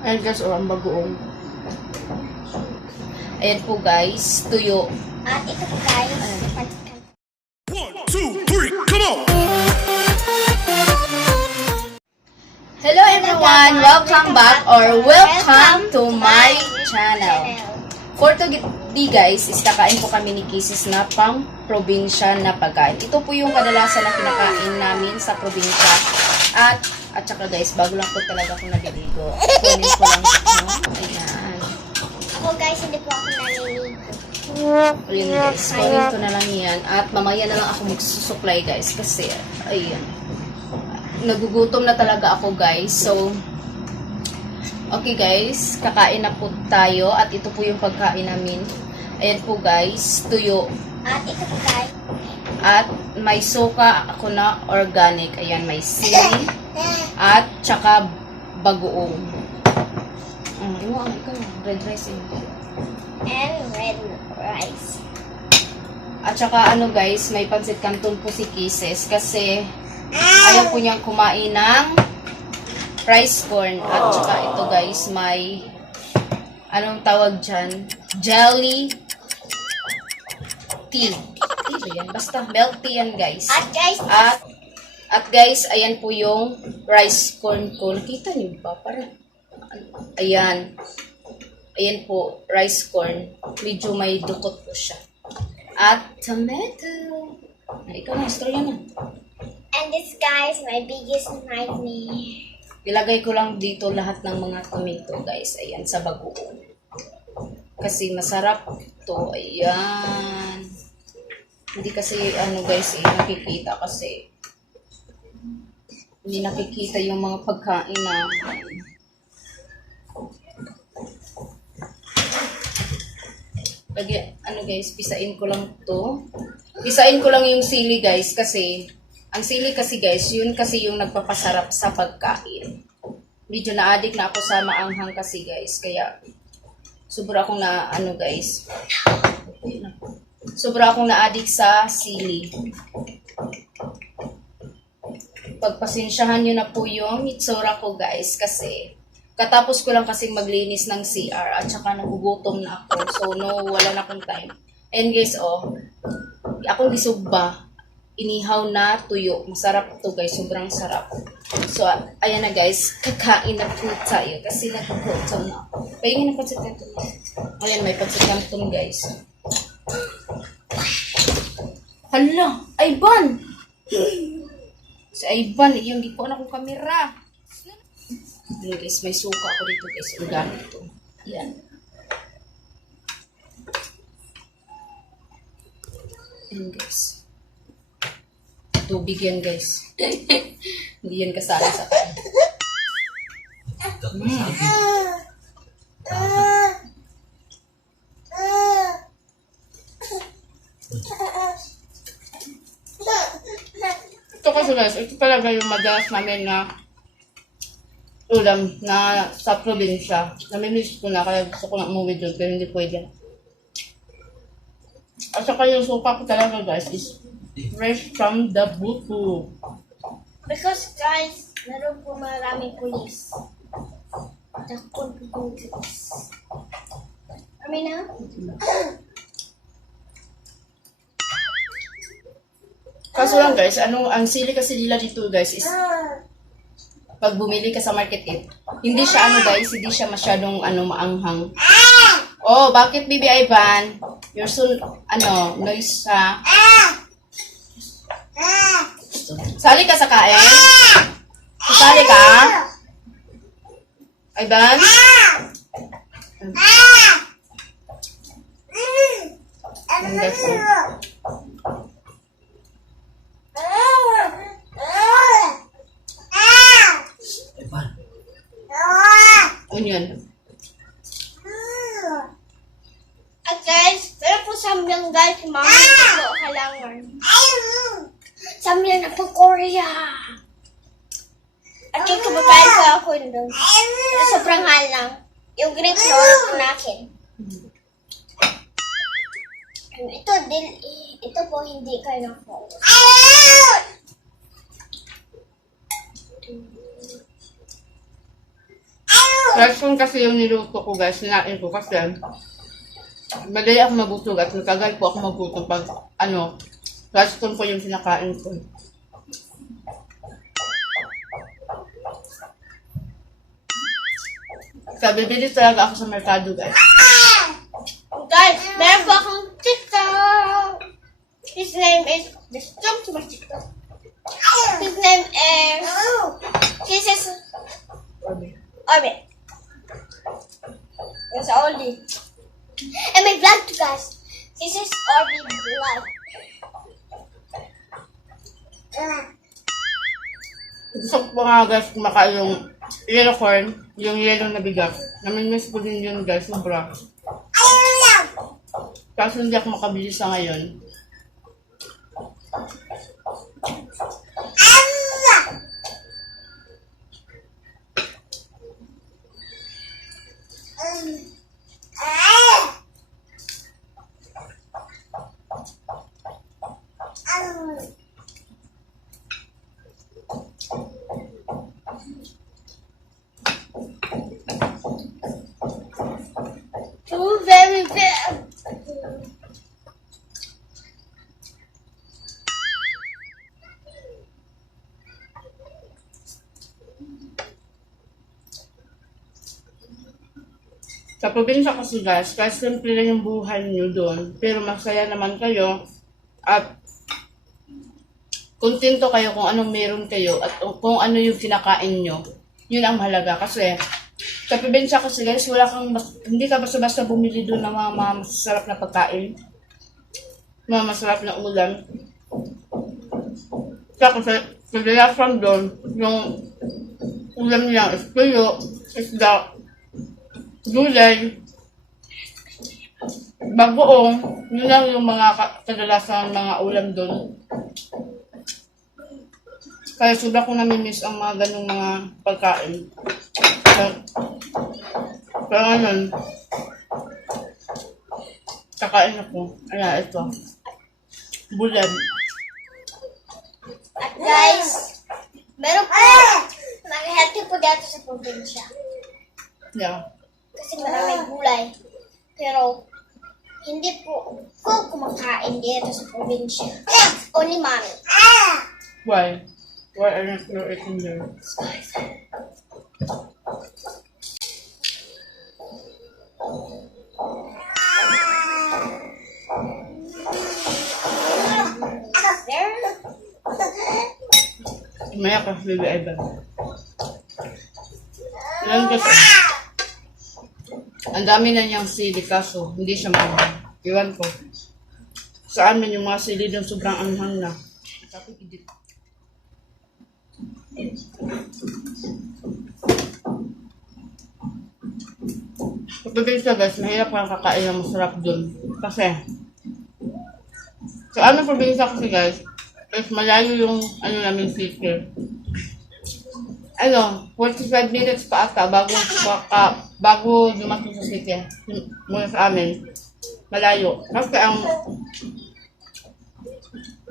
Ayan guys, ang bagoong. Ayan po guys, tuyo. At ito po guys, 1, 2, 3, come on! Hello everyone! Welcome back or welcome to my channel. For today guys, is kakain po kami ni Kisses na pang probinsya na pagkain. Ito po yung kadalasan na kinakain namin sa probinsya. At saka guys, bago lang po talaga ako naliligo. Kunin ko lang. No? Ayan. ako guys, hindi po ako naliligo. Ayun guys, kunin ko na lang yan. At mamaya na lang ako magsusuklay guys. Kasi, ayan. Nagugutom na talaga ako guys. So, okay guys, kakain na po tayo. At ito po yung pagkain namin. Ayan po guys, tuyo. At ito po guys, At may suka ako na organic. Ayan, may sili. At tsaka bagoong. Iwan ikaw. Red rice yun. and red rice. At saka ano guys, may pansit canton po si Kisses. Kasi ayaw po niyang kumain ng rice corn. At saka ito guys, may anong tawag dyan? Jelly tea. Tea ba yan? Basta milk tea yan guys. At guys, ayan po yung rice corn ko. Nakita niyo ba? Parang, ayan. Ayan po, rice corn. Medyo may dukot po siya. At tomato. Ikaw na, istorya na. And this guys, my biggest nightmare. Ilagay ko lang dito lahat ng mga tomato guys. Ayan, sa bagoong. Kasi masarap to. Ayan. Hindi kasi ano guys nakikita kasi hindi nakikita yung mga pagkain na lagi ano guys, pisain ko lang to. Pisain ko lang yung sili guys kasi ang sili kasi guys, yun kasi yung nagpapasarap sa pagkain. Medyo na-addict na ako sa maanghang kasi guys, kaya sobra akong na ano guys. Sobra akong na-addict sa sili. Pagpasensyahan nyo na po yung itsura ko guys kasi katapos ko lang kasing maglinis ng CR at saka nagugutom na ako. So no, wala na akong time. And guys, akong gisugba. Inihaw na tuyo. Masarap to guys, sobrang sarap. So ayan na guys, kakain na po tayo kasi nagugutom na ako. Pahingin na pansit canton. Ayan, may pansit canton guys. Hala, Ivan! Si Ivan, yung gikuan akong kamera. Ayan guys, may suka ako dito guys. Ang gamit ito. Ayan. Ayan guys. Tubig yan guys. Hindi yan kasali sa kain. Ito kasi guys, ito talaga yung madalas namin na ulam na sa probinsya. Namimiss ko na kaya gusto ko na umuwi doon pero hindi pwede. At saka yung suka ko talaga guys is fresh from the buko. Because guys, meron po maraming pulis. Takot po pulis. Amin na? Kaso lang guys, ang sili kasi nila dito guys is pag bumili ka sa market hindi siya guys, hindi siya masyadong maanghang. Oh, bakit Bibi Ivan? You're so noise ha? Sali ka sa kain? Sali ka? Ivan? Ang guys, onion. At guys, meron po samyang guys, mama po halangan. Samyang na po Korea. At yung kababayan ko ako doon. Pero sobrang hal lang. Yung grape roll po natin. Ito po hindi kayo po. Rice corn kasi yung niluto ko guys, sinain ko kasi madali ako mabutog at nagkagal po ako mabutog pag rice corn po yung sinakain ko. Kaya bibili talaga ako sa merkado guys. Guys, meron po akong TikTok. His name is... Just jump to my TikTok. His name is... This is... Orbit. That's only. And my vlog to guys. This is Orbit vlog. Gusto ko po nga guys kumakain yung yellow corn, yung yellow na bigas. Namimiss ko din yun guys, sobra. Kaso hindi ako makabili sa ngayon. Two very big. Sa probinsya kasi guys, kahit simple lang yung buhay nyo doon, pero masaya naman kayo at kontento kayo kung anong meron kayo at kung ano yung kinakain nyo. Yun ang mahalaga kasi sa probinsya kasi guys, hindi ka basta-basta bumili doon ng mga masarap na pagkain, mga masarap na ulam. Kaya kasi kadalasan doon, yung ulam niya is tuyo, isda, gulay, bagoong, yun lang yung mga kadalasan mga ulam doon. Kaya sobra ko namimiss ang mga ganong mga pagkain. Kaya ngayon, kakain ako. Ayan, ito. Bulan. At guys, meron po, mag-healthy po dito sa probinsya. Yeah. Kasi maraming gulay. Pero, hindi po ko kumakain dito sa probinsya. Only mommy. Why? Why are you eating there? There. Maya ka, baby Ivan. Yan kasi. Ang dami na niyang sili kaso hindi siya mahal. Iwan ko. Sa amin yung mga sili doon sobrang anghang na. Tapos idip. Kapag siya guys, mahirap kang kakain ng masarap doon. Kasi sa aming probinsya kasi guys, is malayo yung namin city. 45 minutes pa ata bago dumating sa city. Mula sa amin. Malayo. Kasi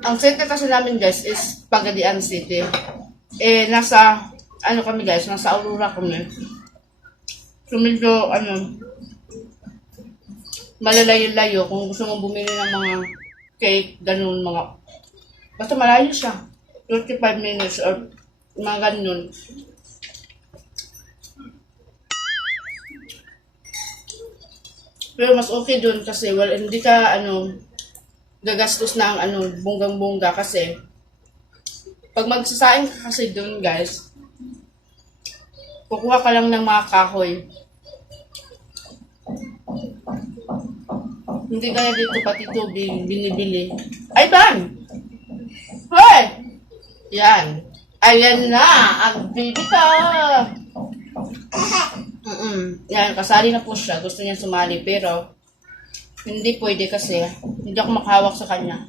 ang city kasi namin guys is Pagadian City. Nasa kami guys, nasa Aurora kami. So medyo malalayo-layo kung gusto mong bumili ng mga cake, ganun basta malayo siya. 35 minutes or mga ganun. Pero mas okay dun kasi hindi ka gagastos na ang bonggang-bongga kasi pag magsasaing ka kasi dun guys, kukuha ka lang ng mga kahoy. Hindi kaya dito pati tubig binibili. Ay, ban! Hoy! Yan. Ayan na! Ang baby ko! Yan, kasali na po siya. Gusto niya sumali pero hindi pwede kasi hindi ako makahawak sa kanya.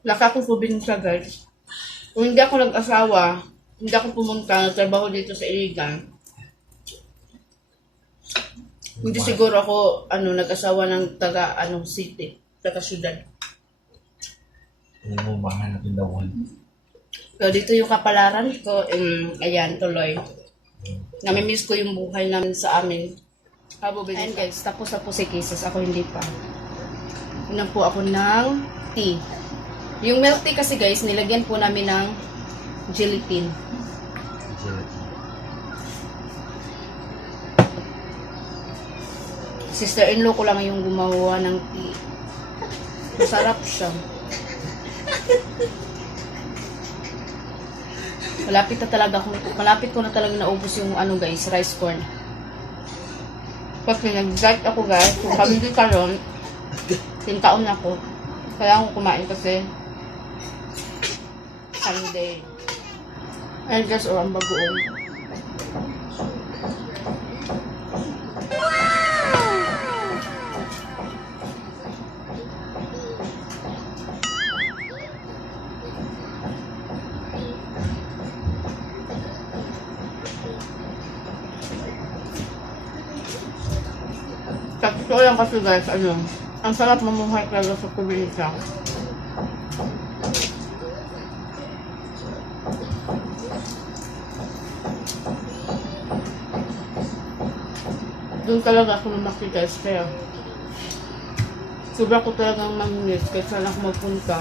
Laka ko probinsya guys. Kung hindi ako nag-asawa, hindi ako pumunta, nagtrabaho dito sa Iligan, Hindi siguro ako, nag-asawa ng city, taga syudad. Ano mo, mahanap yung dawan. So, dito yung kapalaran ko, ayan, tuloy. Namimiss ko yung buhay namin sa amin. Ayan guys, tapos na po si Kisses, ako hindi pa. Unan po ako ng tea. Yung milk tea kasi guys, nilagyan po namin ng gelatin. Sister-in-law ko lang yung gumawa ng tea. Masarap siya. Malapit ko na talaga naubos yung guys, rice corn. Kasi nag-diet ako guys, kung kami di karon, 10 taon na ako. Kailangan ko kumain kasi Sunday. Ayun guys, ang bagoong. Totoo lang kasi guys, ang sarap mamuhay talaga sa probinsya. Doon talaga ako lumaki guys, kaya sobra ko talagang mamimiss kasi saan ako magpunta.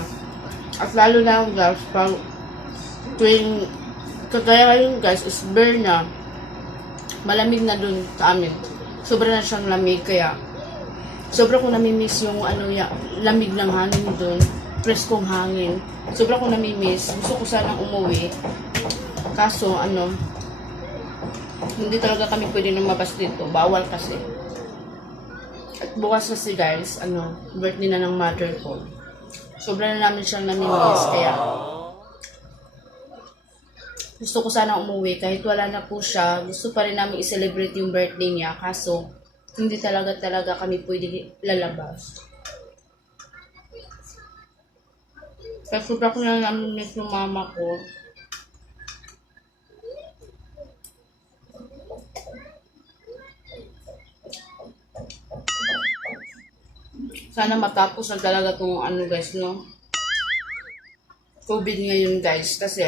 At lalo na yung guys, pag tuwing kagaya ngayon guys, is bare na, malamig na doon sa amin. Sobra na siyang lamig, kaya sobra ko namimiss yung lamig ng hangin doon, preskong hangin. Sobra ko namimiss. Gusto ko sanang umuwi. Kaso hindi talaga kami pwede lumabas dito. Bawal kasi. At bukas kasi guys, birthday na ng mother ko. Sobra na namin siyang namimiss, kaya gusto ko sana umuwi kahit wala na po siya. Gusto pa rin namin i-celebrate yung birthday niya. Kaso, hindi talaga kami pwede lalabas. Kaya sobra ko na namimiss yung mama ko. Sana matapos na talaga itong guys, no? COVID ngayon guys. Kasi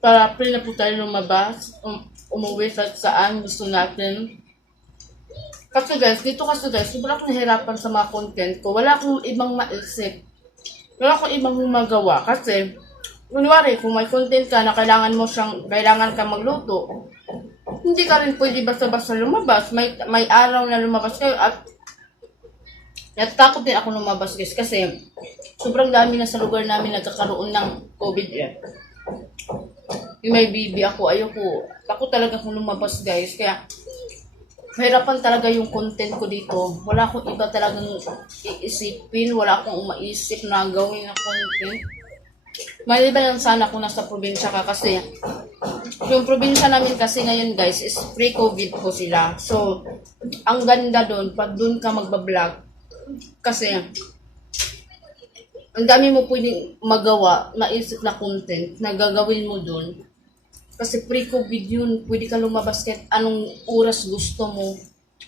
para free na po tayo lumabas, umuwi sa saan gusto natin. Kasi guys, sobrang akong nahirapan sa mga content ko. Wala akong ibang maisip. Wala akong ibang magawa. Kasi, kunwari, kung may content ka na kailangan ka magluto, hindi ka rin pwede basta-basta lumabas. May araw na lumabas kayo at natatakot din ako lumabas guys. Kasi, sobrang dami na sa lugar namin nagkakaroon ng COVID yan. Yung may baby ako, ayoko. Takot talaga akong lumabas guys. Kaya, mahirapan talaga yung content ko dito. Wala akong iba talagang iisipin. Wala akong umaisip na gawin na content. Maliban lang sana kung nasa probinsya ka kasi yung probinsya namin kasi ngayon guys is pre-COVID po sila. So, ang ganda doon, pag doon ka magbablog kasi ang dami mo pwedeng magawa, maisip na content na gagawin mo doon. Kasi pre-COVID yun, pwede ka lumabas kahit anong oras gusto mo.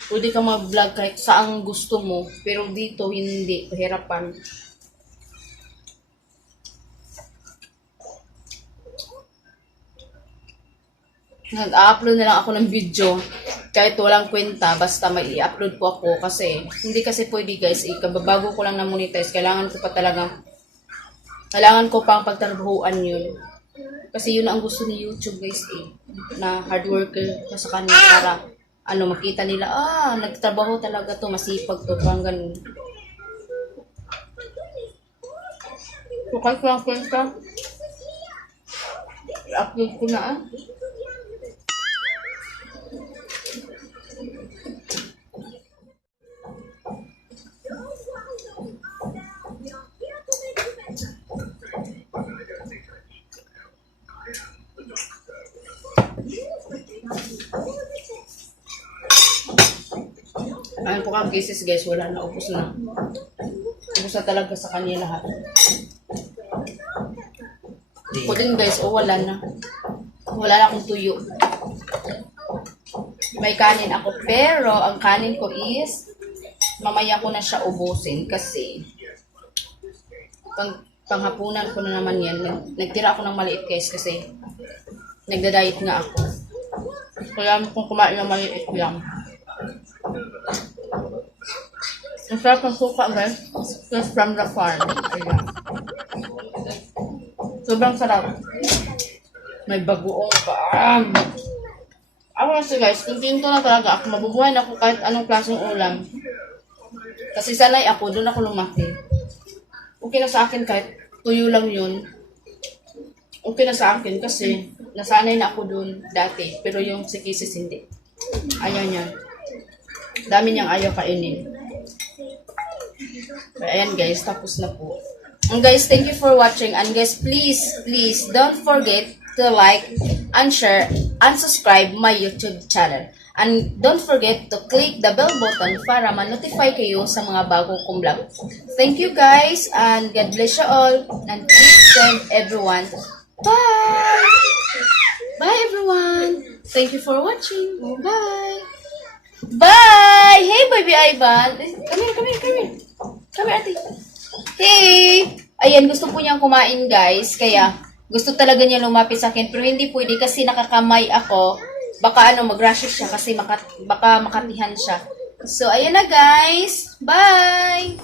Pwede ka mag-vlog kahit saan gusto mo. Pero dito, hindi. Pahirapan. Nag-upload na lang ako ng video. Kahit walang kwenta, basta may i-upload po ako. Kasi, hindi kasi pwede guys. Bago ko lang na-monetize, kailangan ko pang pagtrabahuan yun. Kasi yun ang gusto ni YouTube guys na hard worker ka sa kanya para makita nila, nagtrabaho talaga to, masipag to, pang ganun. So, kahit walang kwenta, i-upload ko na Ayun po kang cases guys, wala na, ubos na. Ubos na talaga sa kanya lahat. Ako din guys, wala na. Wala na akong tuyo. may kanin ako. Pero, ang kanin ko is, mamaya ko na siya ubusin kasi panghapunan ko na naman yan. Nagtira ako ng maliit guys kasi nagda-diet nga ako. Kaya kung kumain ng maliit lang. Ang sarap ng suka guys. Just from the farm. Ayan. Sobrang sarap. May bagoong pa. Ako kasi guys, kontento na talaga ako. Mabubuhay na ako kahit anong klaseng ulam. Kasi sanay ako, doon ako lumaki. Okay na sa akin kahit tuyo lang yun. Okay na sa akin kasi nasanay na ako doon dati. Pero yung si Kisses hindi. Ayaw niya. Dami niyang ayaw kainin. Ayan guys, tapos na po. And guys, thank you for watching. And guys, please don't forget to like and share and subscribe my YouTube channel. And don't forget to click the bell button para ma-notify kayo sa mga bago kong vlog. Thank you guys and God bless you all and keep safe everyone. Bye! Bye everyone! Thank you for watching. Bye! Bye! Hey baby Ivan! Come here. Come here ate. Hey! Ayan, gusto po niyang kumain guys. Kaya gusto talaga niya lumapit sa akin. Pero hindi pwede kasi nakakamay ako. Baka mag-rashes siya kasi baka makatihan siya. So, ayan na guys. Bye!